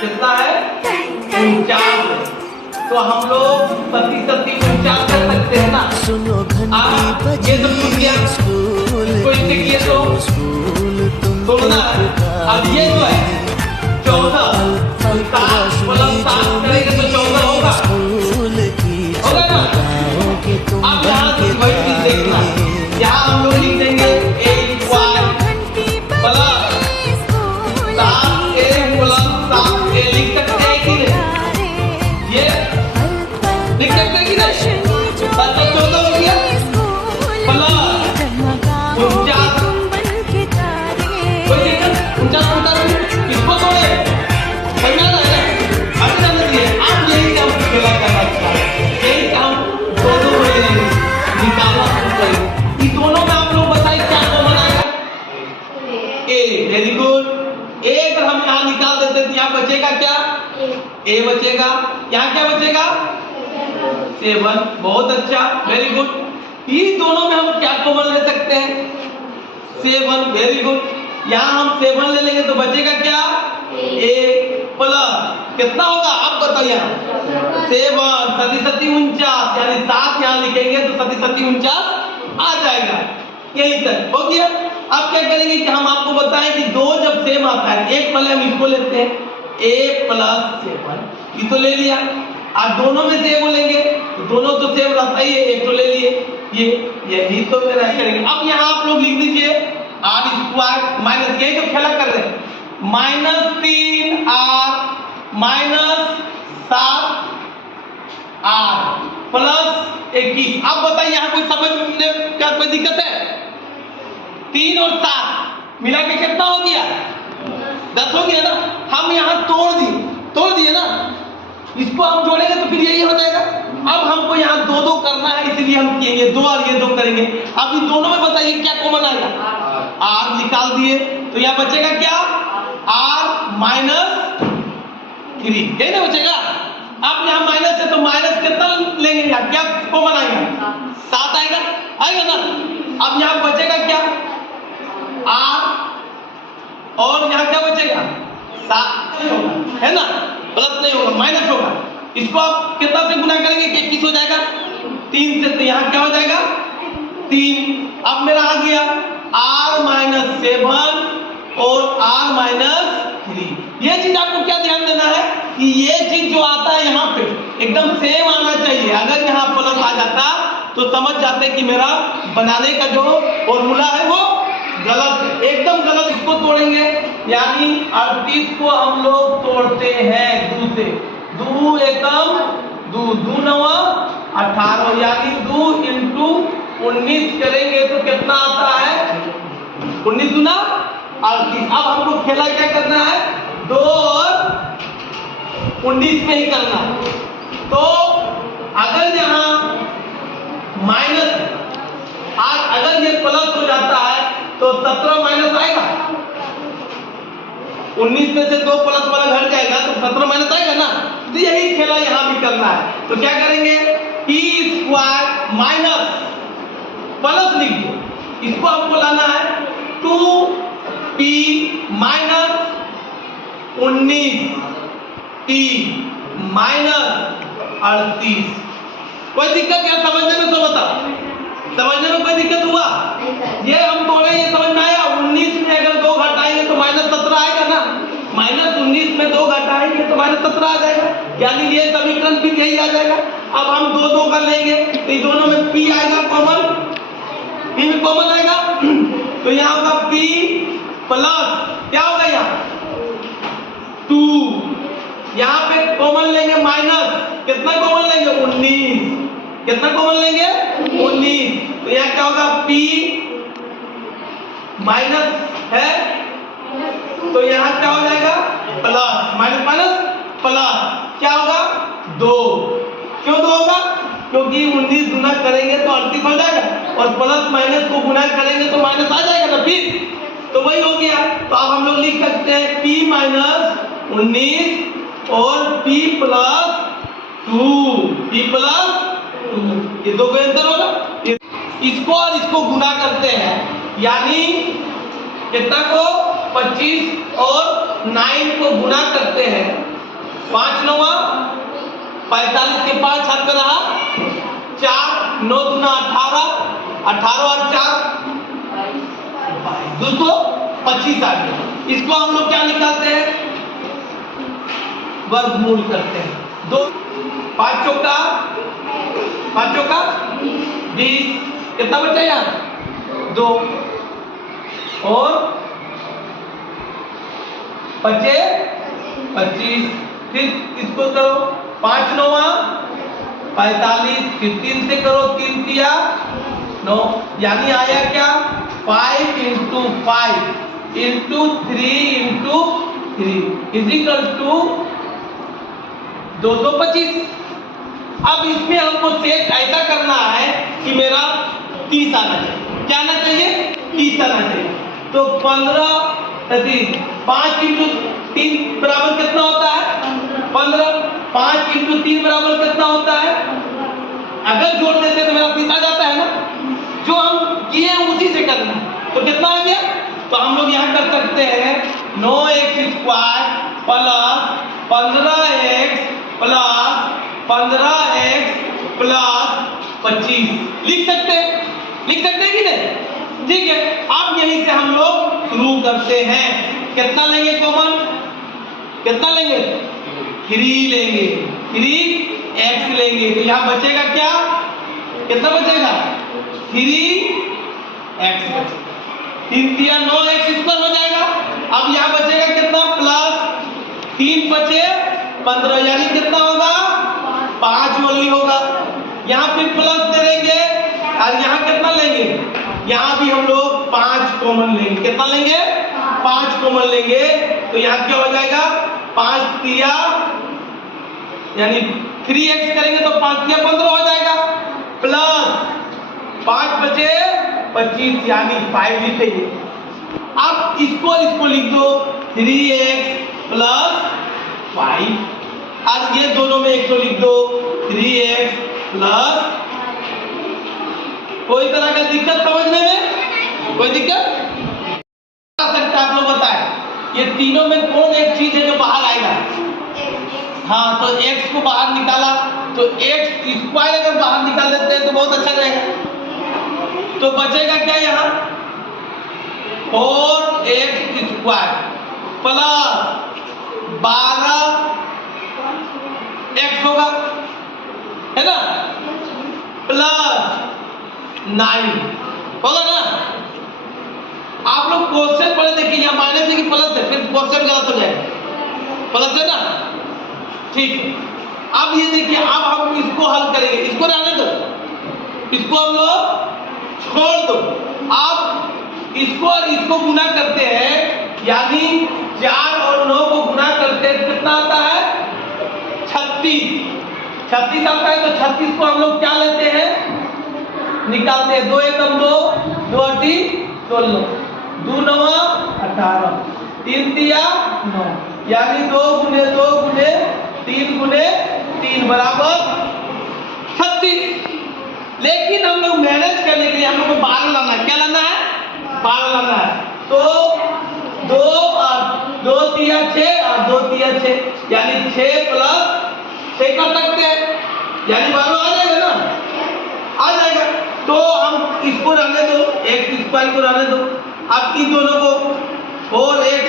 कितना है? 49। तो हम लोग 49 कर सकते हैं ना। ये तो टूट गया, कोई किए तो तोड़ना है। अब ये जो है 14, 7 प्लस 7 करेंगे तो 14 होगा ना। अब यहाँ से देखना, यहाँ हम लोग लिख देंगे 8y plus 7a plus 7a लिख सकते हैं कि नहीं? ये लिख सकते हैं कि नहीं? 14 हो गया प्लस 49। कोई दिक्कत? 49 किसको तोड़े? समझा ना? अभी जाने दिए। आप यही काम खेला करना चाहिए, यही काम दोनों में निकालना चाहिए। इन दोनों में आप लोग बताइए क्या कॉमन आएगा? ए। Very good. ए अगर हम यहाँ निकाल देते तो यहाँ बचेगा क्या? ए बचेगा। यहाँ क्या बचेगा? 7। बहुत अच्छा, वेरी गुड। इन दोनों में हम क्या कॉमन ले सकते हैं? 7। Very good. यहाँ हम 7 ले लेंगे तो बचेगा क्या? ए प्लस कितना होगा आप बताइए? 7 सती 49 यानी 7 यहाँ लिखेंगे तो सती 49 आ जाएगा। यही तक हो गया। अब क्या करेंगे कि हम आपको बताएं कि 2 जब सेम आता है, एक पहले हम इसको लेते हैं a प्लस 7, ये तो ले लिया। अब दोनों में से बोलेंगे तो दोनों तो सेम रहता ही है, एक तो ले लिए, यही तो मेरा करेंगे। अब यहाँ आप लोग लिख दीजिए आर स्क्वायर माइनस, यही तो खेला कर रहे हैं, -3r माइनस 7r प्लस 21। अब बताइए यहाँ कोई समझने का कोई दिक्कत है? 3 और 7 मिला के कितना हो गया? 10 हो गया ना। हम यहाँ तोड़ दिए ना, इसको हम जोड़ेंगे तो फिर यही हो जाएगा। अब हमको यहाँ 2 करना है, इसलिए हम किएंगे 2 और ये 2 करेंगे। अब इन दोनों में बताइए क्या कॉमन आएगा? r निकाल दिए तो यहाँ बचेगा क्या? r माइनस 3, यही ना बचेगा। अब यहाँ माइनस है तो माइनस कितना लेंगे? यहाँ क्या कॉमन आएगा? 7 आएगा ना। अब यहाँ बचेगा क्या? r और यहाँ क्या बचेगा? 7 है ना, प्लस नहीं होगा, माइनस होगा। इसको आप कितना से गुना करेंगे कि 21 हो जाएगा? 3 से, तो यहाँ क्या हो जाएगा? 3। अब मेरा आ गया r माइनस 7 और r माइनस 3। ये चीज आपको क्या ध्यान देना है कि ये चीज जो आता है यहाँ पे एकदम सेम आना चाहिए। अगर यहाँ प्लस आ जाता तो समझ जाते कि मेरा बनाने का जो फॉर्मूला है वो गलत है, एकदम गलत। इसको तोड़ेंगे यानी 38 को हम लोग तोड़ते हैं 2 से। 2 एकम 2, 2 नवा 18 यानी 2 इंटू 19 करेंगे तो कितना आता है? 19 दूना 38। अब हमको खेला क्या करना है? 2 और 19 में ही करना है। तो अगर यहाँ माइनस, अगर ये प्लस हो जाता है तो 17 माइनस आएगा। 19 में से 2 प्लस वाला घट जाएगा तो 17 माइनस आएगा ना। तो यही खेला यहाँ भी करना है। तो क्या करेंगे? टी स्क्वायर माइनस प्लस लिख दो, इसको हमको लाना है 2p माइनस 19t माइनस 38। कोई दिक्कत क्या समझने में? तो बता, समझने में कोई दिक्कत हुआ? ये हम बोले ये समझ में आया? 19 में अगर 2 घटाएंगे तो -17 आएगा ना। -19 में 2 घटाएंगे तो -17 आ जाएगा, यानी ये समीकरण फिर यही आ जाएगा। अब हम 2 का लेंगे तो इन दोनों में p आएगा कॉमन, p में कॉमन आएगा तो यहाँ होगा p प्लस क्या होगा यहाँ 2। यहाँ पे कॉमन लेंगे माइनस, कितना कॉमन लेंगे? 19। कितना कॉमन लेंगे? 19। तो यहाँ क्या होगा? p माइनस है तो यहाँ क्या हो जाएगा? प्लस, माइनस माइनस प्लस क्या होगा? 2। क्यों 2 होगा? क्योंकि 19 गुना करेंगे तो 38 हो जाएगा और प्लस माइनस को गुना करेंगे तो माइनस आ जाएगा ना फिर, तो वही हो गया। तो अब हम लोग लिख सकते हैं p माइनस 19 और p प्लस 2, p प्लस 2, ये 2 का आंसर होगा। इसको और इसको गुना करते हैं यानी कितना को 25 और 9 को गुना करते हैं, 5 9 45 के 5 हाथ में रहा 4, 9 दूना 18, 18 और 4 225 आ गया। इसको हम लोग क्या निकालते हैं, वर्गमूल करते हैं। 2 5 चौका 20, कितना बचा यहाँ 2 और बचे 25। फिर इसको करो 5 9 45, फिर 3 से करो, 3 तिया 9, यानी आया क्या 5 × 5 × 3 × 3 इज इक्वल टू 225। अब इसमें हमको सेट ऐसा करना है कि मेरा 30 आना चाहिए। क्या आना चाहिए, 30 आना चाहिए। तो 15 5 × 3 बराबर कितना होता है 15, 5 × 3 बराबर कितना होता है, अगर जोड़ देते तो मेरा 30 आ जाता है ना। जो हम किए उसी से करना है। तो कितना आ गया, तो हम लोग यहाँ कर सकते हैं 9x² plus 15x plus 15x plus 25 लिख सकते हैं कि नहीं। ठीक है, अब यहीं से हम लोग शुरू करते हैं। कितना लेंगे कॉमन, कितना लेंगे 3 लेंगे, 3x लेंगे, तो यहाँ बचेगा क्या, कितना बचेगा 3x बचेगा। 3 दिया 9x² हो जाएगा। अब यहाँ बचेगा कितना प्लस 3 बचे 15, यानी कितना होगा 5 ओनली होगा। यहाँ फिर प्लस करेंगे और यहाँ कितना लेंगे, यहाँ भी हम लोग 5 कॉमन लेंगे। कितना लेंगे 5 कॉमन लेंगे, तो यहाँ क्या हो जाएगा 5 तिया यानी 3x करेंगे तो 5 तिया 15 हो जाएगा, प्लस 5 बचे 25 यानी 5 लिखेंगे। अब इसको लिख दो 3x प्लस 5। आज ये दोनों में 1 लिख दो 3x प्लस, कोई तरह का दिक्कत समझने में, कोई दिक्कत सकता आप लोग बताएं, ये तीनों में कौन एक चीज है जो बाहर आएगा। हाँ, तो x को बाहर निकाला तो x² अगर बाहर निकाल देते हैं तो बहुत अच्छा रहेगा। तो बचेगा क्या यहाँ 4x² प्लस 12x होगा, है ना, प्लस 9 होगा ना। आप लोग क्वेश्चन पढ़े देखिए, यहाँ माइनस है कि प्लस है, फिर क्वेश्चन गलत हो जाएगा, प्लस है ना। ठीक है, अब ये देखिए, अब हम इसको हल करेंगे, इसको रहने दो, इसको हम लोग छोड़ दो। अब इसको और इसको गुना करते हैं, यानी 4 और 9 को गुना करते हैं, कितना आता है 36 आता है। तो 36 को हम लोग क्या लेते हैं, निकालते हैं, 2 एकम 2, 2 अठी 16, 2 9 18, 3 तिया 9, यानी 2 × 2 × 3 × 3 बराबर 36। लेकिन हम लोग मैनेज करने के लिए हम लोग को 12 लाना है। क्या लाना है, 12 लाना है। तो 2 और 2 तिया 6 और 2 तिया 6, यानी 6 प्लस 6 कर सकते हैं, यानी 12 आ जाएगा ना, आ जाएगा। तो हम इसको रहने दो, x² को रहने दो। अब इन दोनों को 4x²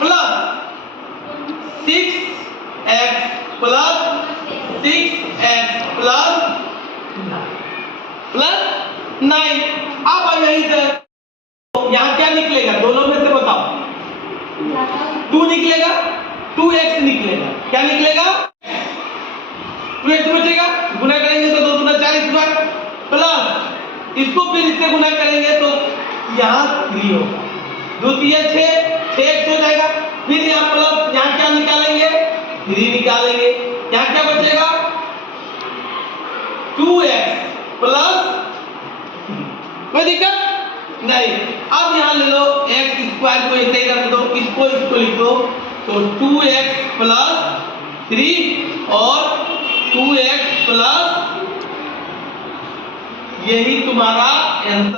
plus 6x plus 6x plus 9। अब यहीं से यहाँ क्या निकलेगा, दोनों में से बताओ, 2 निकलेगा, 2x निकलेगा। क्या निकलेगा, 2x बचेगा, गुना करेंगे तो 2 × 4² प्लस इसको फिर इससे गुना करेंगे तो यहाँ 3 होगा, 2 तिया 6x हो जाएगा। फिर यहाँ प्लस, यहाँ क्या निकालेंगे 3 निकालेंगे, यहाँ क्या बचेगा 2x प्लस, कोई दिक्कत नहीं। अब यहाँ ले लो x² को ऐसे ही रख दो, इसको लिख दो, तो 2x प्लस 3 और 2x प्लस, यही तुम्हारा आंसर।